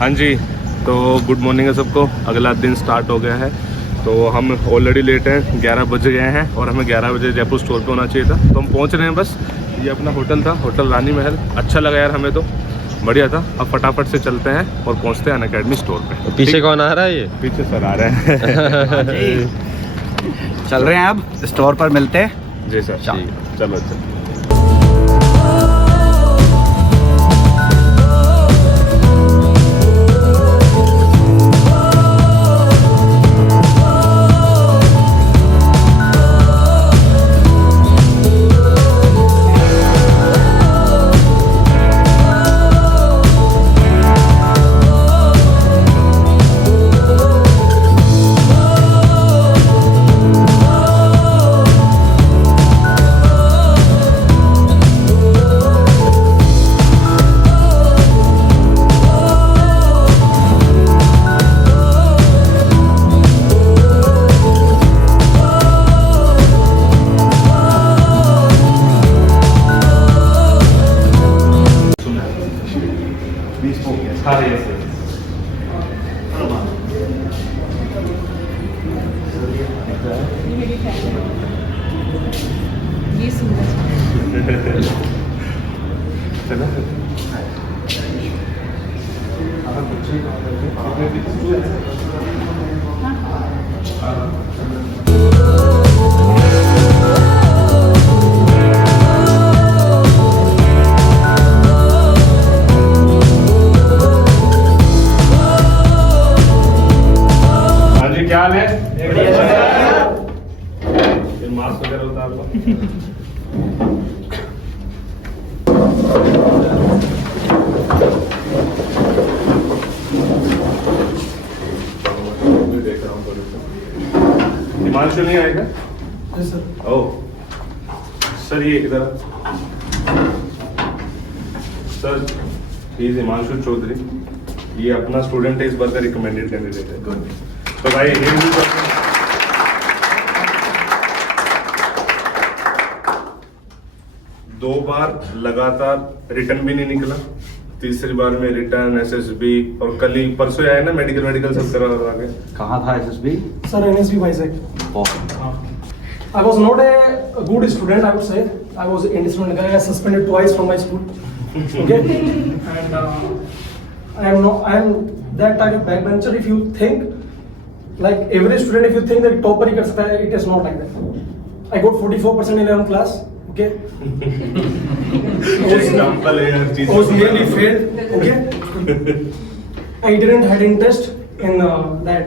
हाँ जी, तो good morning है सबको। अगला दिन स्टार्ट हो गया है। तो हम ऑलरेडी लेट हैं, 11 बज गए हैं और हमें 11 बजे जयपुर स्टोर पे होना चाहिए था। तो हम पहुंच रहे हैं बस। ये अपना होटल था, होटल रानी महल। अच्छा लगा यार, हमें तो बढ़िया था। अब फटाफट से चलते हैं और पहुंचते हैं अनअकैडमी स्टोर पे। तो पीछे कौन आ रहा है? ये पीछे सर आ रहे हैं। चल रहे हैं, अब स्टोर पर मिलते हैं। जी सर, चलो। क्या हाल है? मास्क वगैरह उतार लो। देख रहा हूँ हिमांशु नहीं आएगा? सर। ओह सर, ये इधर sir, he is Himanshu Chaudhary. ये अपना स्टूडेंट है, इस बार का रिकमेंडेड कैंडिडेट है। तो भाई दो बार लगातार रिटर्न भी नहीं निकला, तीसरी बार में रिटर्न, एसएसबी, और कल ही परसों आया ना मेडिकल सब करा गए। कहाँ था SSB? Sir NSB Vizag. I was not a good student, I would say. I was an indisciplined guy. I suspended twice from my school. Okay, and I am that type of backbencher. If you think like every student, if you think that topper ही कर सकता है, it is not like that. I got 44% in 11th class. Okay. Example है हर चीज। I was nearly failed. Okay. I didn't had interest in that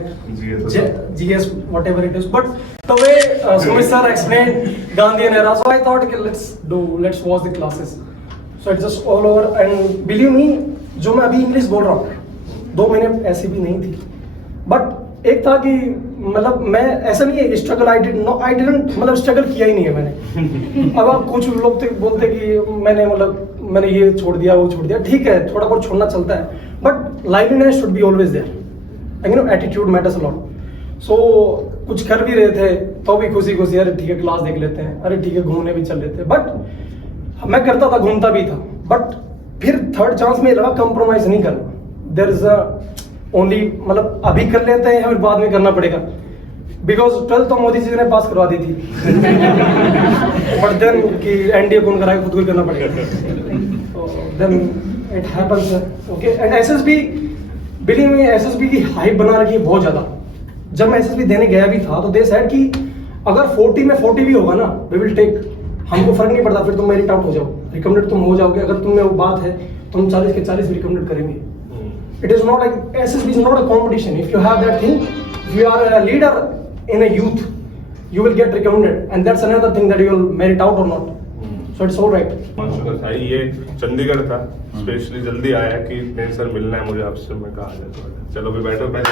GS, whatever it is. But the way Sumit sir explained Gandhi and era, so I thought, okay, let's watch the classes. So it's just all over. And believe me, जो मैं अभी English बोल रहा हूँ, 2 महीने ऐसी भी नहीं थी. बट एक था कि मतलब मैं ऐसा नहीं है स्ट्रगल, आई डिडंट मतलब स्ट्रगल किया ही नहीं है मैंने. अब कुछ लोग बोलते कि मैंने ये छोड़ दिया, वो छोड़ दिया. ठीक है, थोड़ा बहुत छोड़ना चलता है, but liveliness should be always there. You know, attitude matters a lot. So कुछ कर भी रहे थे तो भी खुशी अरे ठीक है क्लास देख लेते हैं, अरे ठीक है घूमने भी चल लेते हैं. बट मैं करता था, घूमता भी था, बट फिर थर्ड चांस में लगा कंप्रोमाइज नहीं करना. देयर इज ओनली मतलब अभी कर लेते हैं या फिर बाद में करना पड़ेगा. बिकॉज 12th तो मोदी जी ने पास करवा दी थी. बट देन कि एनडीए कौन कराएगा, खुद को करना पड़ेगा. Then it happens. Okay. And SSB, believe me, SSB की हाइप बना रखी है बहुत ज्यादा. जब मैं एसएसबी देने गया भी था तो दे सेड कि अगर 40 में 40 भी होगा ना, वी विल टेक. हमको फर्क नहीं पड़ता, फिर तुम मेरिट आउट हो जाओ, रिकमेंडेड तुम हो जाओगे. अगर तुम में वो बात है तो हम 40 के 40 भी रिकमेंडेड करेंगे. It is not like SSB is not a competition. If you have that thing, if you are a leader in a youth, you will get recommended, and that's another thing that you will merit out or not. So it's all right. Monsoon था ये चंडीगढ़ था, specially जल्दी आया कि नहीं sir मिलना है मुझे आपसे. मैं कहा जाए, चलो भी बैठो पहले.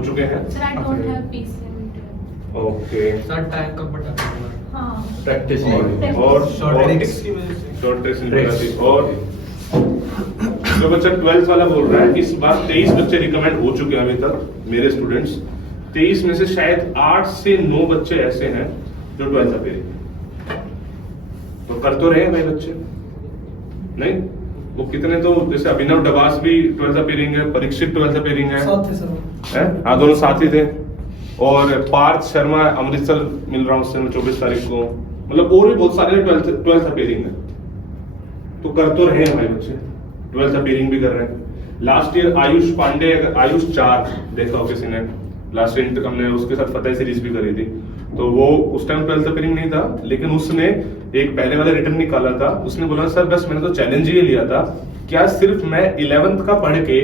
हो चुके हैं। Sir, I don't have PCM. Okay, sir time कब बटा हाँ। प्रैक्टिस और शॉर्ट ट्रिक्स की वजह से शॉर्ट ट्रिक्स नहीं पता थी। और जो बच्चा 12th वाला बोल रहा है, इस बार 23 बच्चे रिकमेंड हो चुके हैं अभी तक मेरे स्टूडेंट्स। 23 में से शायद 8 से 9 बच्चे ऐसे हैं जो 12th अपेयरिंग है। तो कर तो रहे हैं भाई बच्चे, नहीं वो कितने तो जैसे अभिनव डबास भी 12th अपेयरिंग है, परीक्षित 12th अपेयरिंग है, साथ थे सर। हैं? हाँ दोनों साथी थे। और पार्थ शर्मा अमृतसर मिल रहा हूँ उससे मैं 24 तारीख को, मतलब और भी बहुत सारे 12th अपेयरिंग है। तो कर तो रहे हैं भाई बच्चे, 12th अपेयरिंग भी कर रहे हैं। लास्ट ईयर आयुष पांडे, आयुष 4 देखा हो किसी ने, लास्ट ईयर हमने उसके साथ फतेह सीरीज भी करी थी। तो वो उस टाइम 12th अपेयरिंग नहीं था, लेकिन उसने एक पहले वाला रिटर्न निकाला था। उसने बोला सर बस मैंने तो चैलेंज ये लिया था, क्या सिर्फ मैं 11th का पढ़ के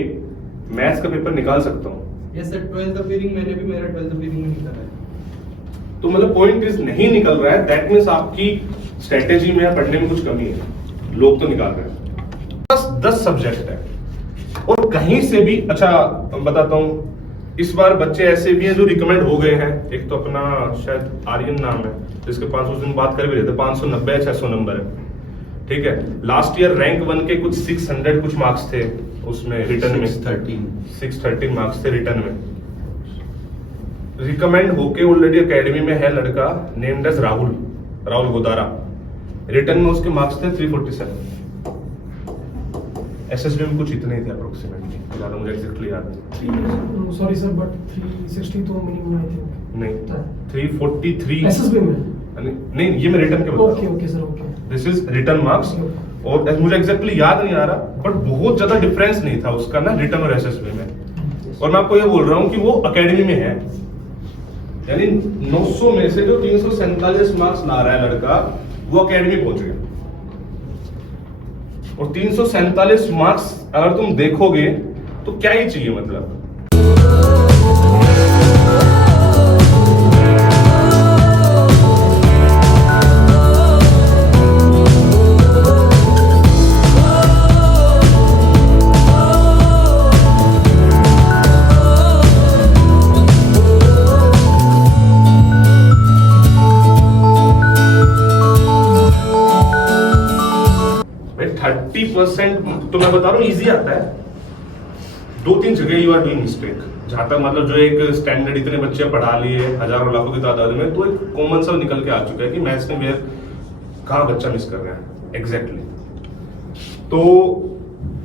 मैथ्स का पेपर निकाल सकता हूँ? यस सर, 12th अपेयरिंग मैंने भी मेरा 12th अपेयरिंग में निकाला है। तो मतलब पॉइंट इज नहीं निकल रहा है, दैट मीन्स आपकी स्ट्रेटेजी में या पढ़ने में कुछ कमी है। लोग तो निकाल रहे हैं, बस 10 सब्जेक्ट है और कहीं से भी। अच्छा बताता हूँ, इस बार बच्चे ऐसे भी हैं जो रिकमेंड हो गए हैं। एक तो अपना शायद आर्यन नाम है जिसके 500 दिन बात कर भी रहे थे, 590 या 600 नंबर है, ठीक है। लास्ट ईयर रैंक 1 के कुछ 600 कुछ मार्क्स थे उसमें रिटर्न में, 613 मार्क्स थे रिटर्न में। रिकमेंड होके ऑलरेडी एकेडमी में है लड़का named as Rahul Godara. Return में उसके मार्क्स थे 347। एसएसबी में कुछ इतने ही थे अप्रोक्सीमेटली, ज्यादा मुझे एग्जैक्टली याद नहीं। सॉरी सर, बट 360 तो मिनिमम आई थिंक। नहीं 343 एसएसबी में नहीं, ये मैं रिटर्न के बता रहा हूं। Okay sir, okay. This is return marks. और मुझे एग्जैक्टली याद नहीं आ रहा, बट बहुत ज्यादा डिफरेंस नहीं था उसका ना रिटर्न और एसएसबी में। और मैं आपको ये बोल रहा हूँ कि वो एकेडमी में है, यानी 900 में से जो 347 मार्क्स ला रहा है लड़का, वो एकेडमी पहुंच गया। और 347 मार्क्स अगर तुम देखोगे तो क्या ही चाहिए मतलब। भाई 30% तो मैं बता रहा हूँ इजी आता है। 2-3 जगह यू आर डूइंग मिस्टेक, जहां तक मतलब जो एक स्टैंडर्ड इतने बच्चे पढ़ा लिए हजारों लाखों की तादाद में, तो एक कॉमन सा निकल के आ चुका है कि मैथ्स में वेयर कहाँ बच्चा मिस कर रहा है एग्जैक्टली। तो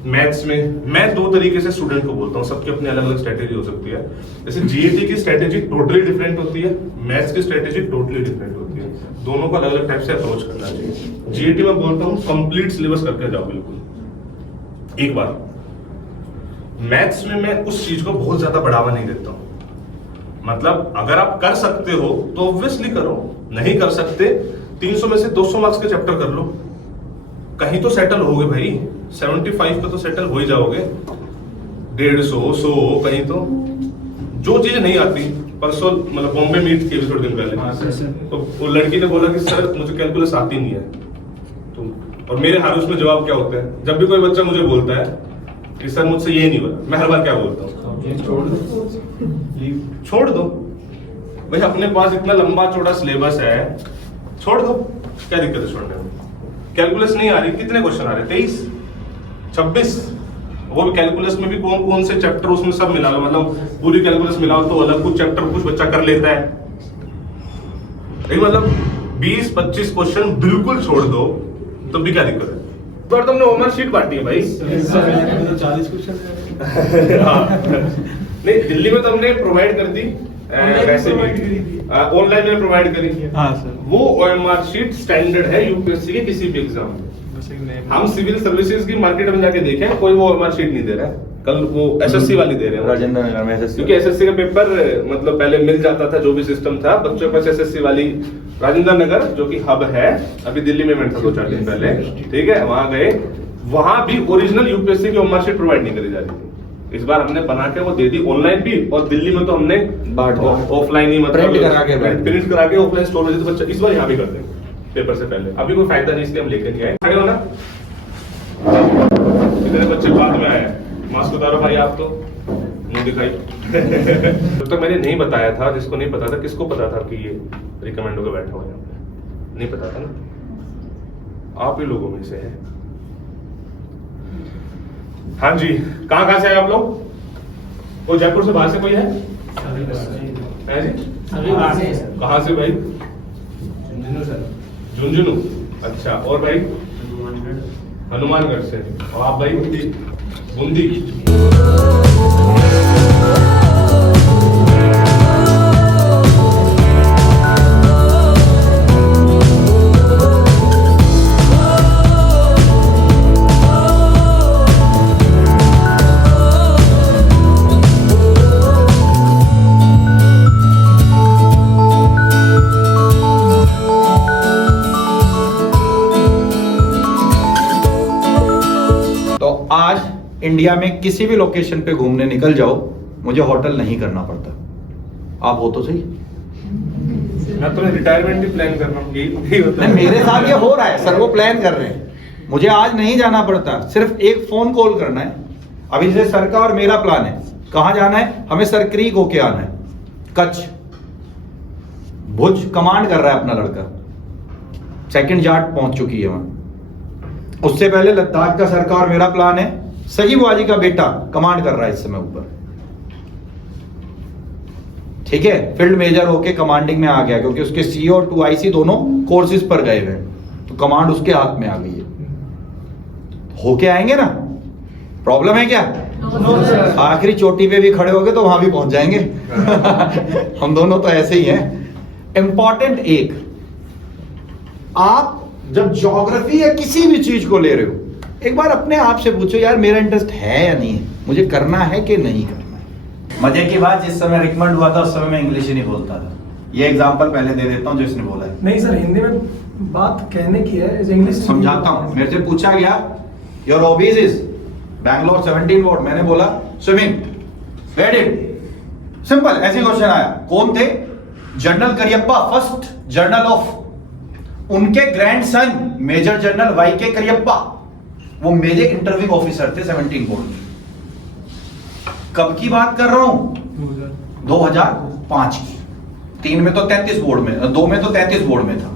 मैथ्स में मैं 2 तरीके से स्टूडेंट को बोलता हूँ, सबकी अपनी अलग अलग स्ट्रेटेजी हो सकती है। जैसे जीएटी की स्ट्रेटेजी टोटली डिफरेंट होती है, मैथ्स की स्ट्रेटेजी टोटली डिफरेंट होती है। दोनों को अलग अलग टाइप से अप्रोच करना चाहिए। जीएटी में बोलता हूँ कंप्लीट सिलेबस करके जाओ बिल्कुल एक बार। मैथ्स में मैं उस चीज को बहुत ज्यादा बढ़ावा नहीं देता हूं। मतलब अगर आप कर सकते हो तो ऑब्वियसली करो, नहीं कर सकते 300 में से 200 मार्क्स के चैप्टर कर लो, कहीं तो सेटल होगे भाई। 75 पे तो सेटल हो ही जाओगे, 150 100 कहीं तो। जो चीज नहीं आती, परसों मतलब बॉम्बे मीट की थोड़े दिन पहले, तो वो लड़की ने बोला कि सर मुझे कैलकुलस आती नहीं है। तो और मेरे हर उसमें जवाब क्या होता है, जब भी कोई बच्चा मुझे बोलता है कि सर मुझसे ये नहीं हुआ, मैं हर बार क्या बोलता हूँ, छोड़ दो भाई, अपने पास इतना लंबा चौड़ा सिलेबस है, छोड़ दो, क्या दिक्कत है छोड़ने में। कैलकुलस नहीं आ रही, कितने क्वेश्चन आ रहे, 23 26, वो भी कैलकुलस में भी कौन कौन से चैप्टर उसमें सब मिला लो, मतलब पूरी कैलकुलस मिलाओ तो अलग कुछ चैप्टर कुछ बच्चा कर लेता है। लेकिन मतलब 20-25 क्वेश्चन बिल्कुल छोड़ दो तो भी क्या दिक्कत है। इस बार तुमने होमवर्क शीट बांटी है भाई। 40 क्वेश्चन हाँ। नहीं दिल्ली में तो हमने प्रोवाइड कर दी, वैसे भी ऑनलाइन में प्रोवाइड करी। हाँ सर। वो ओएमआर शीट स्टैंडर्ड है यूपीएससी के किसी भी एग्जाम में। हम सिविल सर्विसेज की मार्केट में जाके देखें, कोई वो ओएमआर शीट नहीं दे रहा है। कल वो एसएससी वाली दे रहे हैं, राजेंद्र नगर में एसएससी, क्योंकि एसएससी का पेपर मतलब पहले मिल जाता था, जो भी सिस्टम था बच्चों के पास एसएससी वाली। राजेंद्र नगर जो कि हब है, अभी दिल्ली में मैं था 2-4 दिन पहले, ठीक है, वहां गए, वहां भी ओरिजिनल यूपीएससी की ओएमआर शीट प्रोवाइड नहीं करी जा रही थी। इस बार हमने बना के वो दे दी ऑनलाइन भी, और दिल्ली में तो हमने ऑफलाइन ही मतलब प्रिंट करा के ऑफलाइन स्टोर में, तो बच्चा इस बार यहाँ भी कर देंगे पेपर से पहले। अभी कोई फायदा नहीं, इसलिए हम लेकर नहीं आए। खड़े हो ना, इतने बच्चे बाद में आए, मास्क उतारो भाई आप तो, मुंह दिखाई। जब तक मैंने नहीं बताया था, जिसको नहीं पता था, किसको पता था कि ये रिकमेंड होकर बैठा हुआ है यहाँ पे? नहीं पता था ना, आप ही लोगों में से है। हाँ जी, कहाँ से आए आप लोग? वो जयपुर से, बाहर से कोई है? है जी? कहाँ से भाई? झुंझुनू सर। झुंझुनू, अच्छा। और भाई? हनुमानगढ़ से। और आप भाई? बूंदी। आज इंडिया में किसी भी लोकेशन पे घूमने निकल जाओ, मुझे होटल नहीं करना पड़ता। आप हो तो सही। मैं तो रिटायरमेंट भी प्लान कर रहा हूँ, यही होता है। मेरे साथ ये हो रहा है सर, वो प्लान कर रहे हैं। मुझे आज नहीं जाना पड़ता, सिर्फ एक फोन कॉल करना है। अभी जैसे सर का और मेरा प्लान है, कहाँ जाना है? हमें सर क्रीक होके आना है, कच्छ। भुज कमांड कर रहा है अपना लड़का, सेकंड जाट पहुंच चुकी है वहां। उससे पहले लद्दाख का सर का और मेरा प्लान है। सही बुआजी का बेटा कमांड कर रहा है इस समय ऊपर, ठीक है। फील्ड मेजर होके कमांडिंग में आ गया, क्योंकि उसके सीओ और 2IC दोनों कोर्सेज पर गए हुए, तो कमांड उसके हाथ में आ गई है। होके आएंगे ना, प्रॉब्लम है क्या? आखिरी चोटी पे भी खड़े होगे तो वहां भी पहुंच जाएंगे। हम दोनों तो ऐसे ही हैं। इंपॉर्टेंट एक, आप जब ज्योग्राफी या किसी भी चीज को ले रहे हो, एक बार अपने आप से पूछो, यार मेरा इंटरेस्ट है या नहीं है, मुझे करना है कि नहीं करना है। मजे की बात, जिस समय रिकमेंड हुआ था उस समय मैं इंग्लिश ही नहीं बोलता था। ये एग्जांपल पहले दे देता हूँ जो इसने बोला है। नहीं सर, हिंदी में बात कहने की है, इंग्लिश समझाता हूँ। मेरे से पूछा गया your hobbies is Bangalore 17 board, मैंने बोला स्विमिंग। Where did? सिंपल, ऐसे क्वेश्चन आया। कौन थे? General Cariappa, first general of, उनके grandson major general YK Cariappa, वो मेजर इंटरव्यू ऑफिसर थे 17 बोर्ड में। कब की बात कर रहा हूं? 2005 की। 3 में तो 33 बोर्ड में, 2 में तो 33 बोर्ड में था।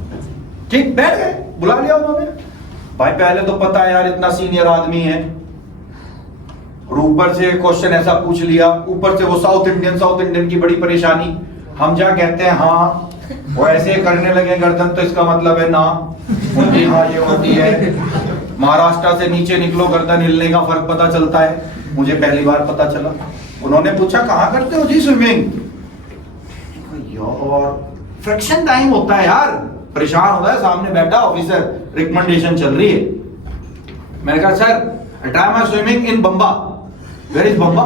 ठीक, बैठ गए, बुला लिया उन्होंने। भाई पहले तो पता है यार इतना सीनियर आदमी है, और ऊपर से क्वेश्चन ऐसा पूछ लिया, ऊपर से वो साउथ इंडियन की बड़ी परेशानी। हम जा कहते हैं हाँ, वो ऐसे करने लगे गर्दन तो इसका मतलब है ना, उनकी हाँ ये होती है। महाराष्ट्र से नीचे निकलो, गर्दन हिलने का फर्क पता चलता है। मुझे पहली बार पता चला। उन्होंने पूछा कहाँ करते हो जी स्विमिंग? यार फ्रैक्शन टाइम होता है यार, परेशान होता है, सामने बैठा ऑफिसर, रिकमेंडेशन चल रही है। मैंने कहा sir I am swimming in बम्बा। वेयर इज बम्बा?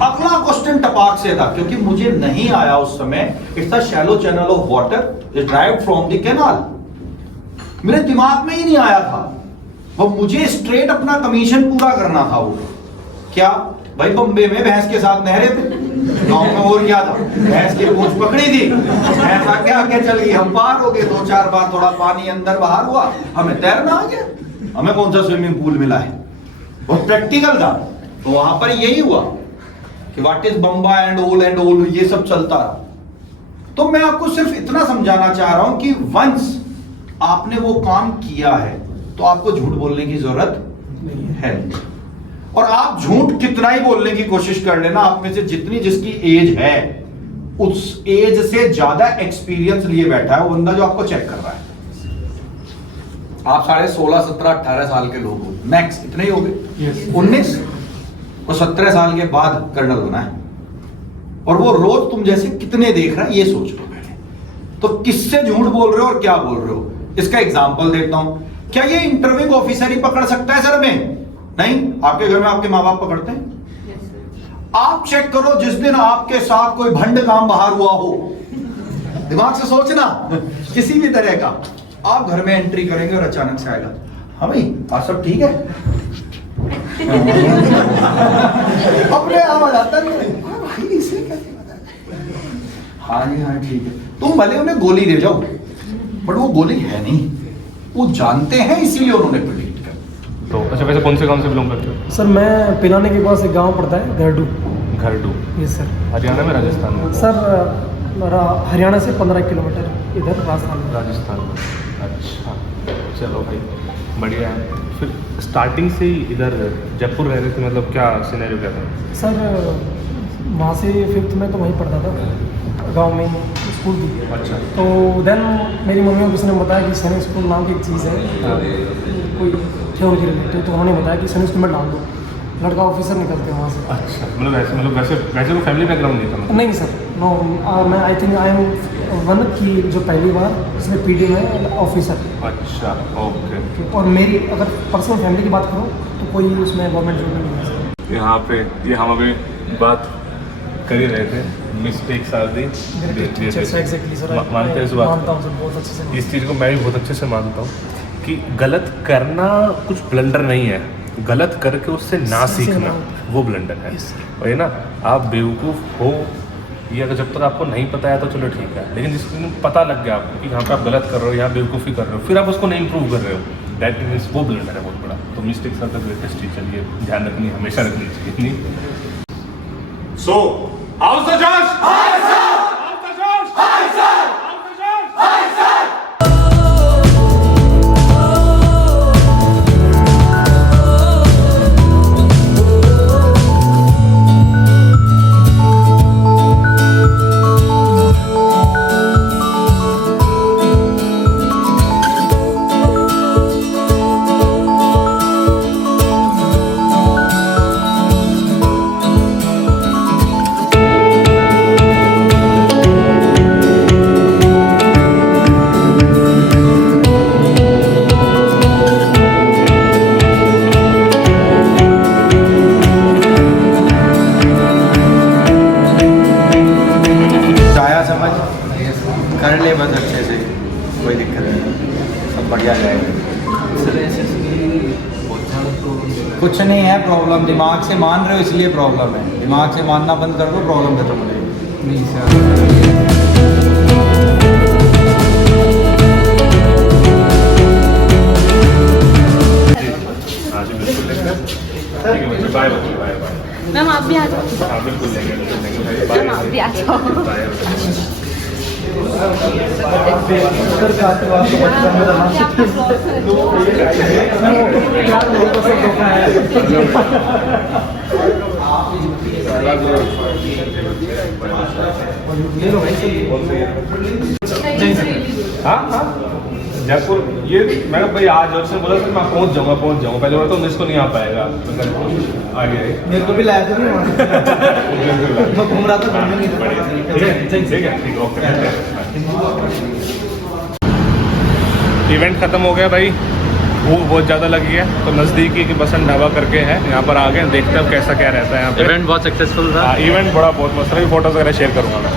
अगला क्वेश्चन टपाक से था, क्योंकि मुझे नहीं आया उस समय। It's a shallow channel of water is derived from the canal. मेरे दिमाग में ही नहीं आया था। वो मुझे स्ट्रेट अपना कमीशन पूरा करना था। वो क्या भाई, बम्बे में भैंस के साथ नहरे थे, गांव में और क्या था, भैंस की पूंछ पकड़ी थी, भैंस आगे आगे चल गई, हम पार हो गए। 2-4 बार थोड़ा पानी अंदर बाहर हुआ, हमें तैरना आ गया। हमें कौन सा स्विमिंग पूल मिला है? बहुत प्रैक्टिकल था। तो वहां पर यही हुआ कि व्हाट इज बम्बा एंड ऑल ये सब चलता रहा। तो मैं आपको सिर्फ इतना समझाना चाह रहा हूं कि वंस आपने वो काम किया है तो आपको झूठ बोलने की जरूरत है नहीं। और आप झूठ कितना ही बोलने की कोशिश कर लेना, आप में से जितनी जिसकी एज है उस एज से ज्यादा एक्सपीरियंस लिए बैठा है वो बंदा जो आपको चेक कर रहा है। आप 16, 17, 18 साल के लोग हो, मैक्स इतने ही हो गए। 19 और 17 साल के बाद कर्नल होना है, और वो रोज तुम जैसे कितने देख रहा है ये सोच लो पहले। तो किससे झूठ बोल रहे हो और क्या बोल रहे हो? इसका एग्जाम्पल देता हूं। क्या ये इंटरव्यू ऑफिसर ही पकड़ सकता है सर में? नहीं। आपके घर में आपके माँ बाप पकड़ते हैं? आप चेक करो जिस दिन आपके साथ कोई भंड काम बाहर हुआ हो, दिमाग से सोचना, किसी भी तरह का, आप घर में एंट्री करेंगे और अचानक से आएगा, हाँ भाई आज सब ठीक है। अपने आप आ जाता है, भाई इसे कैसे पता? हाँ जी हाँ ठीक है। तुम भले उन्हें गोली दे जाओ, बट वो गोली है नहीं, वो जानते हैं, इसीलिए उन्होंने प्रेडिक्ट कर। तो अच्छा, वैसे कौन से गांव से बिलोंग करते हो? सर मैं पिलाने के पास एक गांव पड़ता है, गरडू। घरडू यस सर। हरियाणा में राजस्थान में? सर हरियाणा से 15 किलोमीटर इधर राजस्थान में। राजस्थान में। अच्छा, चलो भाई बढ़िया है। फिर स्टार्टिंग से ही इधर जयपुर रह रहे थे, मतलब क्या सिनेरियो क्या था? सर वहाँ से 5th में तो वहीं पढ़ता था, गांव में स्कूल थी। अच्छा। तो देन मेरी मम्मी को किसी ने बताया कि सैनिक स्कूल नाम की एक चीज़ है, कोई थे उनके रिलेटिव, तो उन्होंने बताया कि सैनिक स्कूल में डाल दो, लड़का ऑफिसर निकलते हैं वहाँ से। अच्छा, मतलब वैसे वो फैमिली बैकग्राउंड नहीं था मतलब? नहीं सर, नो। मैं I think I am one की जो पहली बार इसमें पीडी में ऑफिसर। अच्छा, ओके। और मेरी अगर पर्सनल फैमिली की बात करूँ तो कोई उसमें गवर्नमेंट जॉब नहीं है सर। यहाँ पे ये हम अभी बात कर ही रहे थे, mistakes are the. Exactly sir, मानते हैं इस बात मानता हूँ सर, बहुत अच्छे से। इस चीज़ को मैं भी बहुत अच्छे से मानता हूँ कि गलत करना कुछ ब्लंडर नहीं है, गलत करके उससे ना सीखना वो ब्लंडर है। और ये ना, आप बेवकूफ़ हो ये अगर जब तक आपको नहीं पता है तो चलो ठीक है, लेकिन जिस दिन पता लग गया आपको कि यहाँ पे आप गलत कर रहे हो, यहाँ बेवकूफ़ी कर रहे हो, फिर आप उसको नहीं इम्प्रूव कर रहे हो, दैट मीन्स वो ब्लंडर है बहुत बड़ा। तो mistakes are the greatest teacher, ये ध्यान रखनी, हमेशा रखनी चाहिए। सो हाउस द जज? Hi sir! हाउस द जज? Hi sir! हाउस द जज? Hi sir! कर ले बस अच्छे से, कोई दिक्कत नहीं, सब बढ़िया जाएगा। कुछ नहीं है प्रॉब्लम, दिमाग से मान रहे हो इसलिए प्रॉब्लम है, दिमाग से मानना बंद कर दो, प्रॉब्लम खत्म हो जाएगी। नहीं सर, बाय बाय। मैम आप भी आ जाओ। हाँ बिल्कुल लेंगे। मैम आप भी आ जाओ। हाँ जयपुर ये मैं भाई आज और से बोला था मैं पहुंच जाऊंगा पहले बोला तो इसको नहीं आ पाएगा, आ गया मेरे को भी लाया था मैं घूम रहा था, इवेंट खत्म हो गया भाई, भूख बहुत ज़्यादा लगी है तो नज़दीकी की बसंत ढाबा करके है, यहाँ पर आ गए, देखते हैं कैसा क्या रहता है यहाँ पे। इवेंट बहुत सक्सेसफुल था। इवेंट बड़ा बहुत मस्त, फोटोज वगैरह शेयर करूँगा मैं।